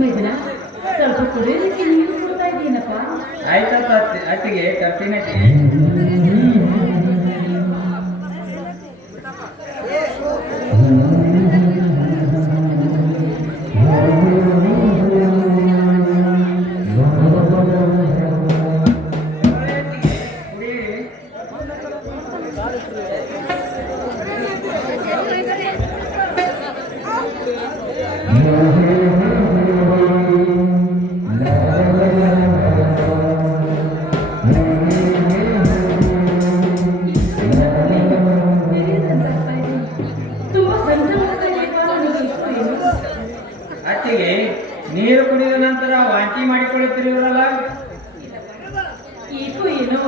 ಮೈದನ ಸ್ವಲ್ಪ ಕುಡಿಯೋದಕ್ಕೆ ನೀರು ಕೊಡ್ತಾ ಇದ್ದೀನಪ್ಪ. ಆಯ್ತಪ್ಪ ಅತ್ತಿಗೆ ತರ್ತೀನಿ. ಅತ್ತಿಗೆ ನೀರು ಕುಡಿದ ನಂತರ ವಾಂತಿ ಮಾಡಿಕೊಳ್ಳುತ್ತಿರುವಲ್ಲ, ಏಕೋ ಏನೋ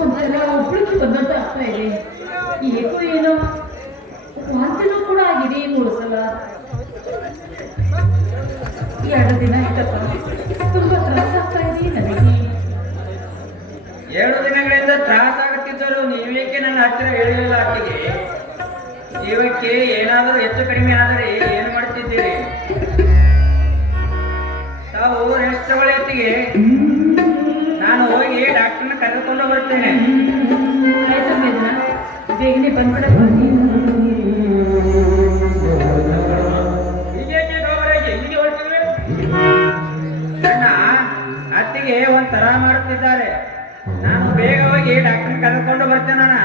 ಒಂಥರ ಒಬ್ಬಳಿಗೆ ಬಂದಂತ ಆಗ್ತಾ ಇದೆ. ಏಕೋ ಏನೋ ವಾಂತಿನೂ ಕೂಡ ಆಗಿದೆ 3 ಸಲ. 2 ದಿನ ಆಯ್ತಪ್ಪ, ತುಂಬಾ ತ್ರಾಸ ಆಗ್ತಾ ಇದೆ ನನಗೆ. 2 ದಿನಗಳಿಂದ ತ್ರಾಸ ಆಗುತ್ತಿದ್ದರು, ನೀವೇಕೆ ನನ್ನ ಹತ್ತಿರ ಹೇಳಿರಲಿಲ್ಲ ಅತ್ತಿಗೆ? ಜೀವಕ್ಕೆ ಏನಾದರೂ ಹೆಚ್ಚು ಕಡಿಮೆ ಆದರೆ ಏನು ಮಾಡ್ತಿದ್ದೀರಿ? ತಾವು ರೆಸ್ಟ್ ತಗೊಳ್ಳಿ ಅತ್ತಿಗೆ, ನಾನು ಹೋಗಿ ಡಾಕ್ಟರ್ನ ಕರೆದುಕೊಂಡು ಬರ್ತೇನೆ. ಆಯ್ತು ಮೇದನ, ಬೇಗನೆ ಬಂದ್ಬಿಡ. ಅಣ್ಣ ಅತ್ತಿಗೆ ಒಂಥರ ಮಾಡುತ್ತಿದ್ದಾರೆ, ನಾನು ಬೇಗ ಹೋಗಿ ಡಾಕ್ಟರ್ ಕರೆದುಕೊಂಡು ಬರ್ತೇನಣ್ಣ.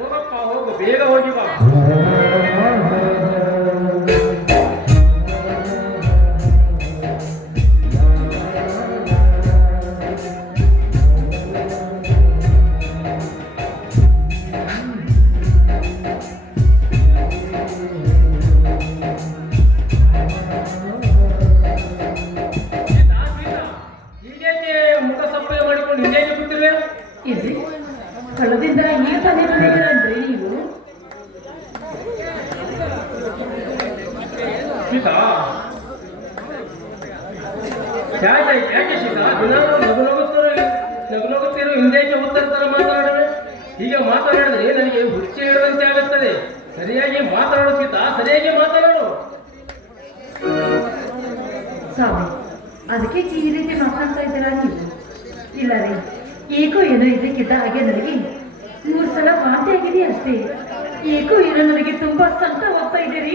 ಹೋಗಪ್ಪ, ಹೋಗು, ಬೇಗ ಹೋಗಿ ಬಾ. ಮುಖ ಸಪ್ಪೆ ಮಾಡಿಕೊಂಡು ಹಿಂದೆ ಕೂತಿರುವೆ. ಇರ್ರಿ, ಕಳೆದಿಂದ ಈಗ ತಾನೇ ಬಂದಿದ್ದೀರನ್ರಿ ನೀವು? ಸೀತಾ, ಯಾಕೆ ಸೀತಾ ದಿನಾಲು ನಗುನಗುತ್ತಿರೋ ಹಿಂದೇಕೆ ಉತ್ತರ ಮಾತನಾಡವೆ? ಹೀಗೆ ಮಾತನಾಡಿದ್ರೆ ನನಗೆ ಹುಚ್ಚಿ ಹೇಳುವಂತೆ ಆಗುತ್ತದೆ. ಸರಿಯಾಗಿ ಮಾತನಾಡು ಸೀತಾ, ಸರಿಯಾಗಿ ಮಾತನಾಡು. ಸ್ವಾಮಿ, ಅದಕ್ಕೆ ಈ ರೀತಿ ಮಾತಾಡ್ತಾ ಇದ್ದೀರಾ ನೀವು? ಇಲ್ಲ ರೀ, ಏಕೋ ಏನೋ ಇದಕ್ಕಿದ್ದ ಹಾಗೆ ನನಗೆ 3 ಸಲ ವಾಂತಿ ಆಗಿದೆ ಅಷ್ಟೇ. ಏಕೋ ಏನೋ ನನಗೆ ತುಂಬಾ ಸಂಕಟ ಹೋಗ್ತಾ ಇದೆ ರೀ,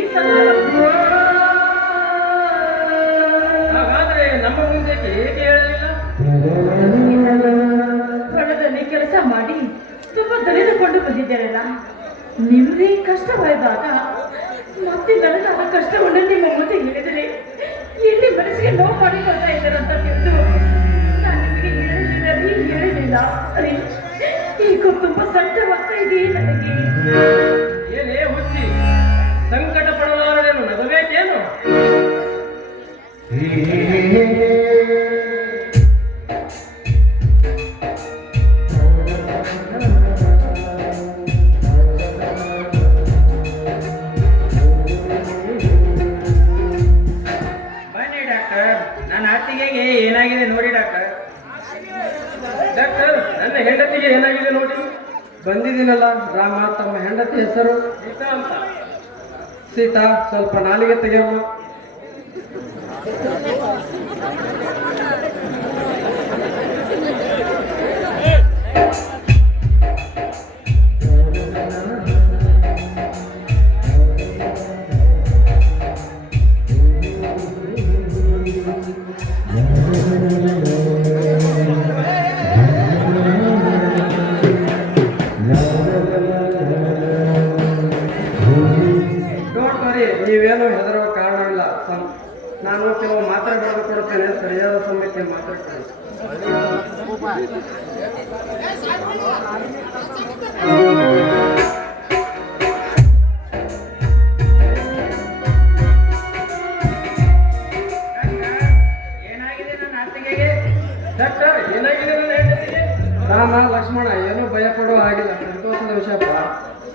ಹಾಗಾದ್ರೆ ನಮ್ಮ ಮುಂದೆ ಏಕೆ ಹೇಳಲಿಲ್ಲ? ಹೊಲದಲ್ಲಿ ಕೆಲಸ ಮಾಡಿ ತುಂಬಾ ದರಿದುಕೊಂಡು ಬಂದಿದ್ದಾರಲ್ಲ, ನಿಮ್ದೇ ಕಷ್ಟವಾದಾಗ ಮತ್ತೆ ನನಗಾದ ಕಷ್ಟವನ್ನು ನಿಮ್ಮ ಮುಂದೆ ಹೇಳಿದರೆ ಎಲ್ಲಿ ಮನಸ್ಸಿಗೆ ನೋವು ಮಾಡಿಕೊಳ್ತಾ ಇದ್ದಾರಂತ ತಿಳಿದು ನಾನು ನಿಮಗೆ ಹೇಳಲಿಲ್ಲ ರೀ. ಈಗ ತುಂಬಾ ಸಂಕಟವಾಗ್ತಾ ಇದೆ ನನಗೆ. ಏನೇ ಹುಚ್ಚಿ, ಸಂಕಟ ಪಡಲಾರದೇನು, ನಗಬೇಕೇನು? ಬನ್ನಿ ಡಾಕ್ಟರ್, ನನ್ನ ಅತ್ತಿಗೆಗೆ ಏನಾಗಿದೆ ನೋಡಿ ಡಾಕ್ಟರ್. ಡಾಕ್ಟರ್, ನನ್ನ ಹೆಂಡತಿಗೆ ಏನಾಗಿದೆ ನೋಡಿ. ಬಂದಿದ್ದೀನಲ್ಲ ರಾಮ, ತಮ್ಮ ಹೆಂಡತಿ ಹೆಸರು ಸೀತಾ ಅಂತ. ಸೀತಾ, ಸ್ವಲ್ಪ ನಾಲಿಗೆ ತೆಗೆಯಮ್ಮ. ನೀವೇನು ಹೆದರುವ ಕಾರಣವಿಲ್ಲ. ನಾನು ಕೆಲವು ಮಾತ್ರೆ ಬರೆದು ಕೊಡುತ್ತೇನೆ, ಸರಿಯಾದ ಸಮಯಕ್ಕೆ ಮಾತ್ರೆ ಕೊಡಿ. ಏನಾಗಿದೆ ನನ್ನ ಅತ್ತಿಗೆಗೆ? ಡಾಕ್ಟರ್, ಏನಾಗಿದೆ ನನ್ನ ಹೆಂಡತಿಗೆ? ರಾಮ ಲಕ್ಷ್ಮಣ, ಏನೂ ಭಯ ಪಡುವ ಹಾಗಿಲ್ಲ, ಸಂತೋಷದ ವಿಷಯಪ್ಪ.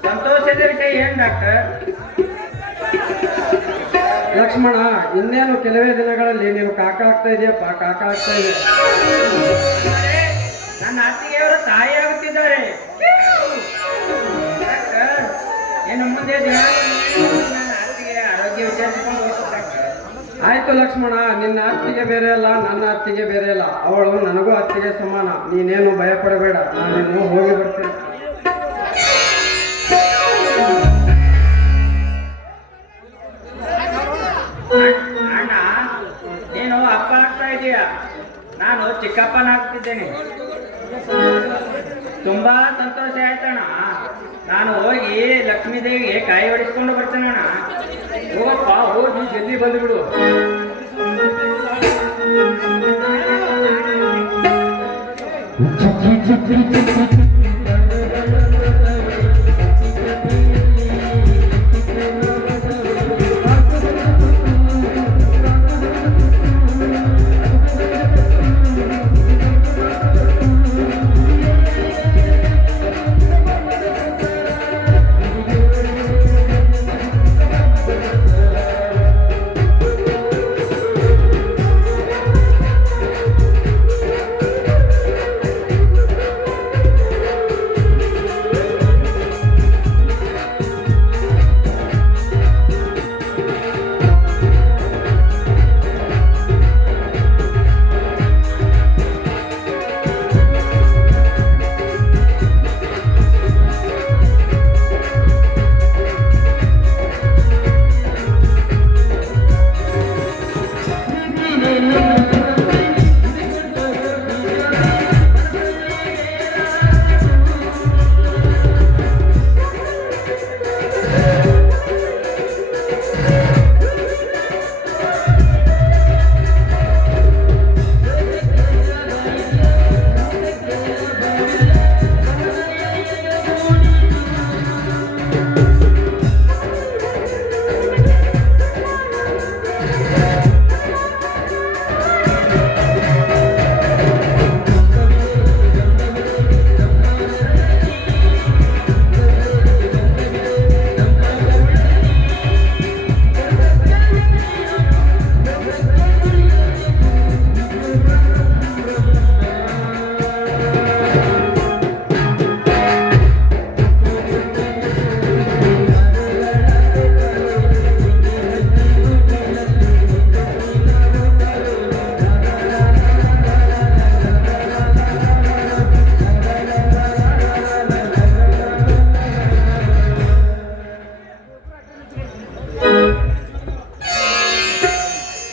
ಸಂತೋಷದ ವಿಷಯ ಏನ್ ಡಾಕ್ಟರ್? ಲಕ್ಷ್ಮಣ, ಇನ್ನೇನು ಕೆಲವೇ ದಿನಗಳಲ್ಲಿ ನೀನು ಕಾಕ ಆಗ್ತಾ ಇದೆಯಪ್ಪ, ಕಾಕ ಆಗ್ತಾ ಇದೆ. ನನ್ನ ಅತ್ತಿಗೆಯವರು ತಾಯಿ ಆಗುತ್ತಿದ್ದಾರೆ. ಇನ್ನು ಮುಂದೆ ದಿನ ನನ್ನ ಅತ್ತಿಗೆ ಆರೋಗ್ಯ ವಿಚಾರಿಸಿಕೊಂಡು ಹೋಗ್ತಾರೆ. ಆಯ್ತು ಲಕ್ಷ್ಮಣ, ನಿನ್ನ ಅತ್ತಿಗೆ ಬೇರೆ ಅಲ್ಲ, ನನ್ನ ಅತ್ತಿಗೆ ಬೇರೆ ಅಲ್ಲ. ಅವಳು ನನಗೂ ಅತ್ತಿಗೆ ಸಮಾನ. ನೀನೇನು ಭಯ ಪಡಬೇಡ, ನಾನೇನು ಹೋಗಿ ಬರ್ತೇನೆ. ಅಣ್ಣ, ನೀನು ಅಪ್ಪ ಆಗ್ತಾ ಇದೀಯ, ನಾನು ಚಿಕ್ಕಪ್ಪನಾಗ್ತಿದ್ದೇನೆ. ತುಂಬಾ ಸಂತೋಷ ಆಯ್ತಣ್ಣ. ನಾನು ಹೋಗಿ ಲಕ್ಷ್ಮೀದೇವಿಗೆ ಕಾಯಿ ಹೊಡಿಸ್ಕೊಂಡು ಬರ್ತೇನೆ ಅಣ್ಣ. ಹೋಗಪ್ಪ, ಹೋಗಿ ಜಲ್ದಿ ಬಂದುಬಿಡು.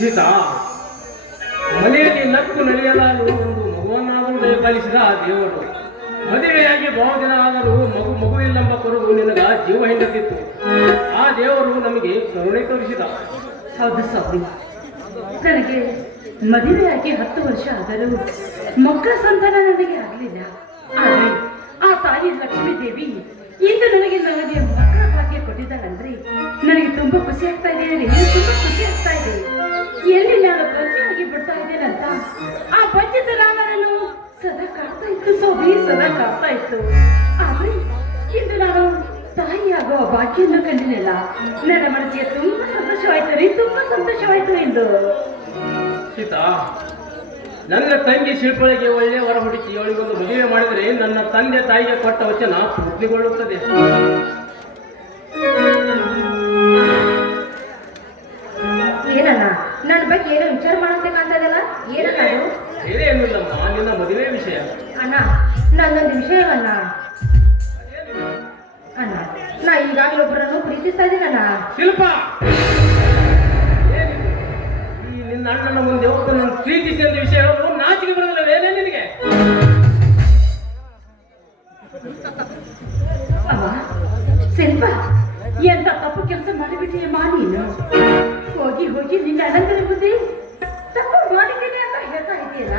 ಸೀತಾ, ಮನೆಯಲ್ಲಿ ನಕ್ಕು ನಡೆಯಲಾರು ಒಂದು ಮಗುವನ್ನಾದರೂ ದಯಪಾಲಿಸಿದ ಆ ದೇವರು. ಮದುವೆಯಾಗಿ ಬಹುದಿನ ಆದರೂ ಮಗುವಿಲ್ಲಂಬ ಕೊರಗು ನಿನಗ ಜೀವ ಹಿಂಡುತ್ತಿತ್ತು. ಆ ದೇವರು ನಮಗೆ ಕರುಣೆ ತೋರಿಸಿದ. ಹೌದು ಸ್ವಾಮಿ, ನನಗೆ ಮದುವೆಯಾಗಿ 10 ವರ್ಷ ಆದರೂ ಮಕ್ಕಳ ಸಂತಾನ ನನಗೆ ಆಗಲಿಲ್ಲ. ಆದರೆ ಆ ತಾಯಿ ಲಕ್ಷ್ಮೀ ದೇವಿ ಇಂದು ನನಗೆ ಮಕ್ಕಳ ಭಾಗ್ಯ ಕೊಟ್ಟಿದ್ದಾರಂದ್ರೆ ನನಗೆ ತುಂಬಾ ಖುಷಿ ಆಗ್ತಾ ಇದೆ. ತುಂಬಾ ಖುಷಿ ಆಗ್ತಾ ಇದೆ. ಎಲ್ಲಿ ನಾನು ಬಂಜೆಯಾಗಿ ಬಿಡ್ತಾ ಇದ್ದೇನಂತ ಆ ಬಂಜಿತ ನಾನು ಸದಾ ಕಾಡ್ತಾ ಇತ್ತು ಸ್ವಾಮಿ, ಸದಾ ಕಾಡ್ತಾ ಇತ್ತು. ಆದ್ರೆ ಇಂದು ನಾನು ತಾಯಿಯಾಗುವ ಭಾಗ್ಯವನ್ನು ಕಂಡಿಲ್ಲ. ನನ್ನ ಮನಸ್ಸಿಗೆ ತುಂಬಾ ಸಂತೋಷವಾಯ್ತು ರೀ, ತುಂಬಾ ಸಂತೋಷವಾಯ್ತು ಎಂದು. ಸೀತಾ, ನನ್ನ ತಂಗಿ ಶಿಲ್ಪಳಿಗೆ ಒಳ್ಳೆ ಹೊರ ಹುಡುಕಿ ಅವಳಿಗೊಂದು ಮದುವೆ ಮಾಡಿದರೆ ನನ್ನ ತಂದೆ ತಾಯಿಗೆ ಕೊಟ್ಟ ವಚನ ಪೂರ್ತಿಗೊಳ್ಳುತ್ತದೆ. ಏನಣ್ಣ, ನನ್ನ ಬಗ್ಗೆ ಏನೋ ವಿಚಾರ ಮಾಡೋದಕ್ಕೆ ಕಾಣ್ತದಲ್ಲ, ಏನಣ್ಣ ಅದು? ಬೇರೆ ಏನಿಲ್ಲಮ್ಮ, ನಿನ್ನ ಮದುವೆ ವಿಷಯ. ಅಣ್ಣ, ನನ್ನೊಂದು ವಿಷಯವನ್ನ ಅಣ್ಣ, ನಾ ಈಗಾಗಲೇ ಒಬ್ಬರನ್ನು ಪ್ರೀತಿಸ್ತಾ ಇದ್ದೀನಣ್ಣ. ಶಿಲ್ಪ, ಈ ನಿನ್ನ ಅಣ್ಣನ ಮುಂದೆ ಹೋಗ್ತಾ ನನ್ನ ಪ್ರೀತಿಸಿ ಅಂತ ವಿಷಯ ಹೇಳೋದು ನಾಚಿಕೆ ಬರೋದಿಲ್ಲ ಏನೇ ನಿನಗೆ? ಅವ ಶಿಲ್ಪ, ಎಂತ ತಪ್ಪು ಕೆಲಸ ಮಾಡಿಬಿಟ್ಟಿಯಮ್ಮ ನೀನು. ಹೋಗಿ ಹೋಗಿ ನಿನ್ನ ಅಣ್ಣನ ಮುಂದೆ ತಪ್ಪು ಮಾಡಿದ್ದೇನೆ ಅಂತ ಹೇಳ್ತಾ ಇದೆಯಲ್ಲ.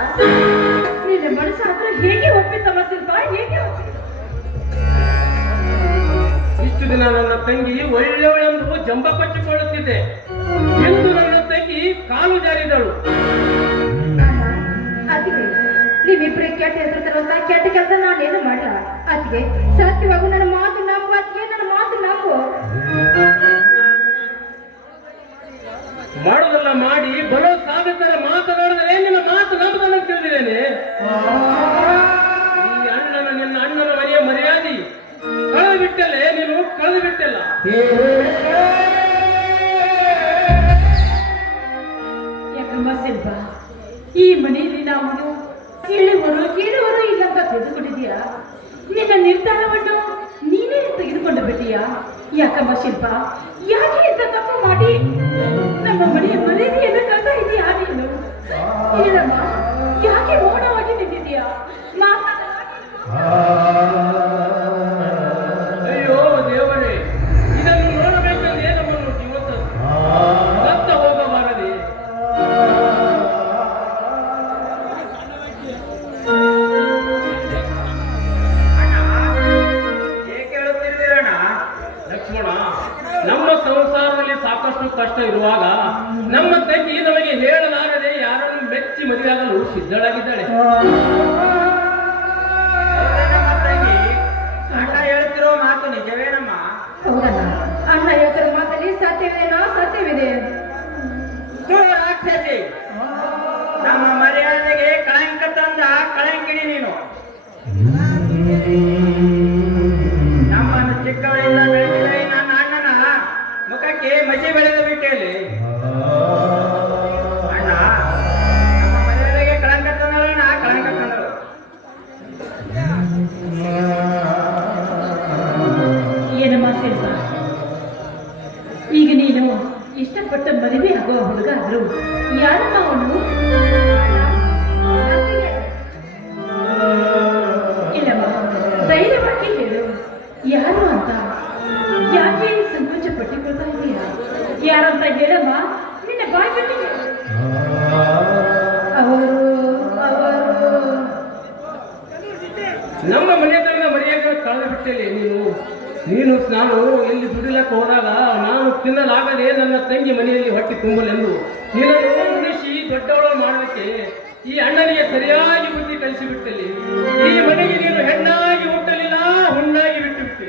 ನಿನ್ನ ಮನಸ್ಸಾದ್ರೆ ಹೇಗೆ ಒಪ್ಪಿತಮ್ಮ ಶಿಲ್ಪ, ಹೇಗೆ ಒಪ್ಪಿ? ಇಷ್ಟು ದಿನ ನನ್ನ ತಂಗಿ ಒಳ್ಳೆಯವಳೆಂದು ಜಂಬ ಪಚ್ಚಿಕೊಳ್ಳುತ್ತಿದ್ದೆ. ಎಂದು ನನ್ನ ತಂಗಿ ಕಾಲು ಜಾರಿದಳು. ಅದಕ್ಕೆ ನೀವಿಬ್ರು ಕೆಟ್ಟ ಹೆಸರು ತರುವಂತ ಕೆಟ್ಟ ಕೆಲಸ ನಾನೇನು ಮಾಡಲ್ಲ. ಅದಕ್ಕೆ ಸತ್ಯವಾಗು, ನನ್ನ ಮಾತು ನಂಬು. ಅದಕ್ಕೆ ನನ್ನ ಮಾತು ನಂಬು. ಮಾಡೋದೆಲ್ಲ ಮಾಡಿ ಬರೋ ಸಾಧ್ಯತೆ ಮಾತನಾಡಿದರೆ ನಿನ್ನ ಮಾತು ನಂಬುದನ್ನು ತಿಳಿದಿದ್ದೇನೆ. ಈ ಅಣ್ಣನ ನಿನ್ನ ಅಣ್ಣನ ಮನೆಯ ಮರ್ಯಾದೆ ಕಳೆದು ಬಿಟ್ಟಲ್ಲೇ, ನೀನು ಕಳೆದು ಬಿಟ್ಟಲ್ಲ. ಶಿಲ್ಪ, ಈ ಮನೆಯಲ್ಲಿ ನಾವು ಕೇಳುವರು ಇಲ್ಲ ಅಂತ ತಿಳಿದುಕೊಂಡಿದೀಯಾ? ನಿನ್ನ ನಿರ್ಧಾರವನ್ನು ನೀನೇ ತೆಗೆದುಕೊಂಡು ಬಿಟ್ಟಿಯಾ? ಯಾಕಮ್ಮ ಶಿಲ್ಪ, ಯಾಕೆ ಇಂಥ ತಪ್ಪು ಮಾಡಿ ನಮ್ಮ ಮನೆಯ ಮರ್ಯಾದೆಯನ್ನು ಕಳ್ತಾ ಇದೀಯಾ ನೀನು? ಹೇಳಮ್ಮ, ಯಾಕೆ ಮೌನವಾಗಿ ನಿಂತಿದೀಯಾ? ಅಯ್ಯೋ ದೇವರೇ, ಇದನ್ನು ನೋಡಬೇಕೆಂದೇ ನಮ್ಮನ್ನು ಜೀವಂತ ಸತ್ತ ಹೋಗಬಾರದೆ. ಏಕೆ ಹೇಳುತ್ತಿರುವಿರಣ್ಣ? ಲಕ್ಷ್ಮಣ, ನಮ್ಮ ಸಂಸಾರದಲ್ಲಿ ಸಾಕಷ್ಟು ಕಷ್ಟ ಇರುವಾಗ ನಮ್ಮ ತಂಗಿ ನಮಗೆ ಹೇಳಲಾರದೆ ಯಾರನ್ನು ಮೆಚ್ಚಿ ಮದುವೆಯಾಗಲು ಸಿದ್ಧಳಾಗಿದ್ದಾಳೆ. ನಮ್ಮ ತಂಗಿ ಅಣ್ಣ ಹೇಳ್ತಿರೋ ಮಾತು ನಿಜವೇನಮ್ಮ? ಹೌದಣ್ಣ, ಅಣ್ಣ ಹೇಳ್ತಿರೋ ಮಾತಲ್ಲಿ ಸತ್ಯವೇನೋ ಸತ್ಯವಿದೆ. ರಾಕ್ಷಸಿ, ನಮ್ಮ ಮರ್ಯಾದೆಗೆ ಕಳಂಕ ತಂದ ಕಳಂಕಿಣಿ ನೀನು. ನಮ್ಮನ್ನು ಚಿಕ್ಕವರಿಂದ ಬೆಳೆಸಿದರೆ ನನ್ನ ಅಣ್ಣನ ಮುಖಕ್ಕೆ ಮಸಿ ಬೆಳೆದು ಬಿಟ್ಟೆಯಲ್ಲಿ ಅಣ್ಣ, ನಮ್ಮ ಮರ್ಯಾದೆಗೆ ಕಳಂಕ ತಂದಳಣ್ಣ, ಕಳಂಕ ತಂದಳು. ಏನಮ್ಮ ಶಿಲ್ಪ, ಈಗ ನೀನು ಇಷ್ಟಪಟ್ಟ ಮದುವೆ ಆಗುವ ಹುಡುಗ ಆದ್ರು ಯಾರಮ್ಮ ಅವನು? ಇಲ್ಲಮ್ಮ, ಧೈರ್ಯವಾಗಿ ಹೇಳು, ಯಾರು ಅಂತ. ಯಾಕೆ ಸಂಕೋಚ ಪಟ್ಟಿಕೊಳ್ತಾ ಇದೀಯಾ? ಯಾರಂತ ಹೇಳಮ್ಮ, ನಿನ್ನ ಬಾಯಿ ಬಿಟ್ಟು ಹೇಳು. ಅವರು ನಮ್ಮ ಮನೆಯಲ್ಲಿನ ಮರ್ಯಾದೆ ಕಳೆದು ಬಿಟ್ಟಲ್ಲಿ ನೀನು ನಾನು ಎಲ್ಲಿ ದುಡಿಲಕ್ಕೆ ಹೋದಾಗ ನಾನು ತಿನ್ನಲಾಗದೆ ನನ್ನ ತಂಗಿ ಮನೆಯಲ್ಲಿ ಹೊಟ್ಟೆ ತುಂಬಲೆಂದು ನಿನ್ನನ್ನು ಉಳಿಸಿ ದೊಡ್ಡವಳು ಮಾಡಲಿಕ್ಕೆ ಈ ಅಣ್ಣನಿಗೆ ಸರಿಯಾಗಿ ಬುದ್ಧಿ ಕಲಿಸಿಬಿಟ್ಟಲ್ಲಿ ಈ ಮನೆಗೆ ನೀನು ಹೆಣ್ಣಾಗಿ ಹುಟ್ಟಲಿಲ್ಲ, ಹುಣ್ಣಾಗಿ ಬಿಟ್ಟು ಬಿಟ್ಟೆ.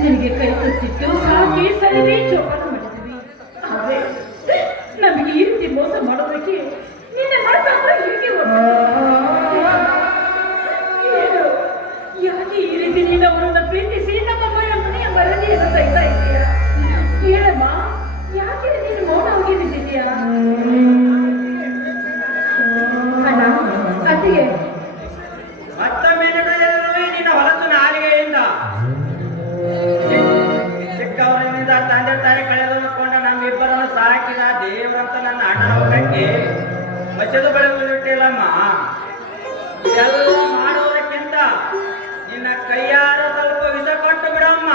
ನಿನಗೆ ಕೈ ಕೊಟ್ಟಿತ್ತು ಸಾಕಿ ಸರಿವೇ ಜೋಪಾನ ಮಾಡಿದ್ವಿ. ಆದ್ರೆ ನಮಗೆ ಈ ರೀತಿ ಮೋಸ ಮಾಡೋದಕ್ಕೆ ನಿನ್ನ ಮನಸ್ಸಂದ್ರ ಹೇಗೆ ಏನು? ಯಾಕೆ ಈ ರೀತಿ ನೀನು ಅವರನ್ನ ಪ್ರೀತಿಸಿ ನಮ್ಮ ಮನೆಯ ಮರದಿಯನ್ನು ಸಹಿತಾ ಇದೆಯಾ? ಹೇಳಮ್ಮ, ಯಾಕೆ ನೀನು ಮೌನವಾಗಿ ನಿಂತಿದ್ದೀಯಾ? ಅಣ್ಣ, ಅತ್ತಿಗೆ ಮತ್ತೊಮ್ಮೆ ನಿನ್ನ ಹೊಲಸು ನಾಲಿಗೆಯಿಂದ ಚಿಕ್ಕವರಿಂದ ತಂದೆ ತಾಯಿ ಕಳೆದುಕೊಂಡ ನಮ್ಮಿಬ್ಬರನ್ನು ಸಾಕಿದ ದೇವರಂತ ನನ್ನ ಅಣ್ಣನ ಮುಖಕ್ಕೆ ಮಸೆದು ಬೆಳೆದು ಬಿಟ್ಟಿಲ್ಲಮ್ಮ. ಇದೆಲ್ಲ ಮಾಡುವುದಕ್ಕಿಂತ ನಿನ್ನ ಕೈಯಾರ ಸ್ವಲ್ಪ ವಿಷ ಕೊಟ್ಟು ಬಿಡಮ್ಮ.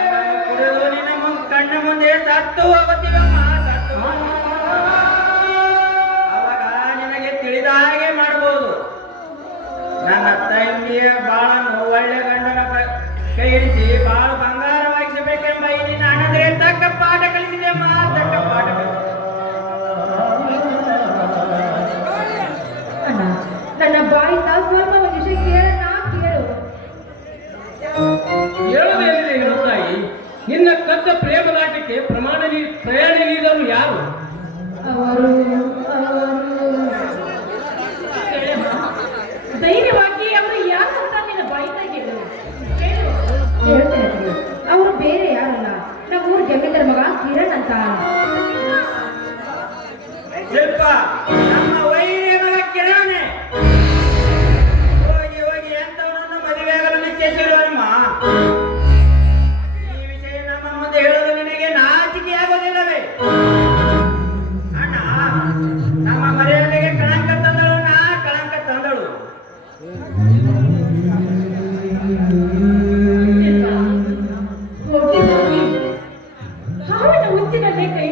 ಅದನ್ನು ಕುಡಿದು ನಿನ್ನ ಕಣ್ಣ ಮುಂದೆ ಸತ್ತು ಹೋಗುತ್ತೀವಮ್ಮ, ಸತ್ತು. ಅವಾಗ ನಿನಗೆ ತಿಳಿದ ಹಾಗೆ ಮಾಡಬಹುದು. ನನ್ನ ತಂಗಿಯ ಬಾಳನ್ನು ಒಳ್ಳೆ ಗಂಡನ ಕೈ ಹಿಡಿಸಿ ಬಾಳು ಬಂಗಾರವಾಗಿಸಬೇಕೆಂಬ ಈ ನಿನ್ನ ಅಣ್ಣನಿಗೆ ತಕ್ಕ ಪಾಠ ಕಲಿಸಿದೆ ಅಮ್ಮ, ತಕ್ಕ ಪಾಠ ಕಲಿಸಿದೆ. ಅಣ್ಣ, ನನ್ನ ಬಾಯಿಂದ ಸ್ವಲ್ಪ ಒಂದು ವಿಷಯ ಕೇಳೋಣ, ಕೇಳು. ಹೇಳೋದೇನಿದೆ ತಾಯಿ, ನಿನ್ನ ಕದ್ದ ಪ್ರೇಮದಾಟಕ್ಕೆ ಪ್ರಯಾಣ ನೀಡಲು ಯಾರು? ಅವರು ಧೈರ್ಯವಾಗಿ ಅವರು ಯಾರು ಅಂತ ನಿನ್ನ ಬಾಯಿಂದ ಹೇಳು. ಹೇಳ್ತೇನೆ, ಅವರು ಬೇರೆ ಯಾರಲ್ಲ, ನಮ್ಮೂರ ಜಮೀನ್ದಾರ ಮಗ ಕಿರಣ್ ಅಂತ. ಶಿಲ್ಪ, ನಮ್ಮ ವೈರ್ಯ ಮಗ ಕಿರಣೆ ಹೋಗಿ ಹೋಗಿ ಎಂತವನನ್ನು ಮದುವೆಯಾಗಲು ನಿಶ್ಚಯಿಸಿರುವಮ್ಮ. ಈ ವಿಷಯ ನಮ್ಮ ಮುಂದೆ ಹೇಳಲು ನಿನಗೆ ನಾಚಿಕೆ ಆಗೋದಿಲ್ಲವೇ? ಅಣ್ಣ, ನಮ್ಮ ಮರ್ಯಾದೆಗೆ ಕಳಂಕ ತಂದಳು, ಕಳಂಕ ತಂದಳು. ಹೋಗಿ ಹೋಗಿ ಹಾವಿನ ಹುತ್ತಿನಲ್ಲೇ ಕೈ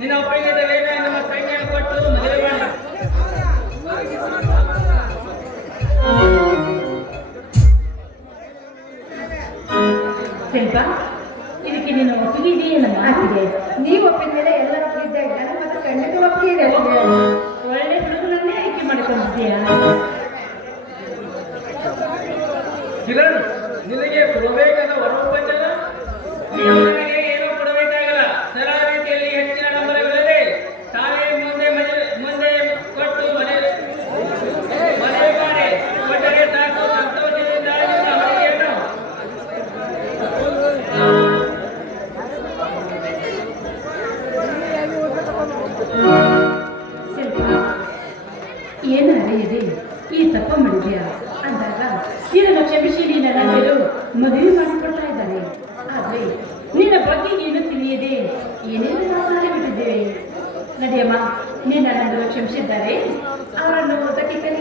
ನಿನ್ನ ಒಪ್ಪಿಗೆ ವೇಗ ನಮ್ಮ ತಂಗಿಯನ್ನು ಕೊಟ್ಟು ಮದುವೆ ಮಾಡಿ. ಶಿಲ್ಪ, ಇದಕ್ಕೆ ನೀನು ಒಪ್ಪಿಗೆ ಇದೆಯೇನಮ್ಮ? ಆಗಿದೆ. ನೀವು ಒಪ್ಪಿದ್ಮೇಲೆ ಎಲ್ಲರೂ ಒಪ್ಪಿದ್ದೆ. ನನ್ನ ಮತ್ತೆ ಖಂಡಿತ ಒಪ್ಪಿಗೆ ಒಳ್ಳೆ ಹುಡುಗನನ್ನೇ ಆಯ್ಕೆ ಮಾಡಿಕೊಂಡಿದ್ದೀಯಾ? ಕಿರಣ್, ನಿನಗೆ ಕೊಡಬೇಕಾದ ವರೋಪಚಾರ ನೀವು ನನಗೆ ಏನೂ ಕೊಡಬೇಕಾಗಲ್ಲ. ಸರಳ ರೀತಿಯಲ್ಲಿ ಹೆಚ್ಚಿನ ನಂಬರವಿಲ್ಲದೆ ತಾವೇ ಮುಂದೆ ಕೊಟ್ಟು ಮದುವೆ ಮಾಡಿ ಕೊಟ್ಟರೆ ಸಾಕು. ಸಂತೋಷದಿಂದ ನಿಮ್ಮ ಮನೆಯನ್ನು ಶಿಲ್ಪ, ಏನು ಅರಿಯದೆ ಈ ತಪ್ಪ ಮಾಡಿದ್ಯಾ ಅಂದಾಗ ಇದನ್ನು ಕ್ಷಮಿಸಿ ನಿನ್ನ ಮದುವೆ ಮಾಡಿಕೊಳ್ತಾ ಇದ್ದಾರೆ. ಆದ್ರೆ ನಿನ್ನ ಬಗ್ಗೆ ಏನು ತಿಳಿಯದೆ ಏನೇನು ಮಾತನಾಡಿ ಬಿಟ್ಟಿದ್ದೇವೆ. ನಡಿಯಮ್ಮ, ನಿನ್ನ ಕ್ಷಮಿಸಿದ್ದಾರೆ. ಅವರನ್ನು ಓದಕ್ಕೆ ಕಲಿ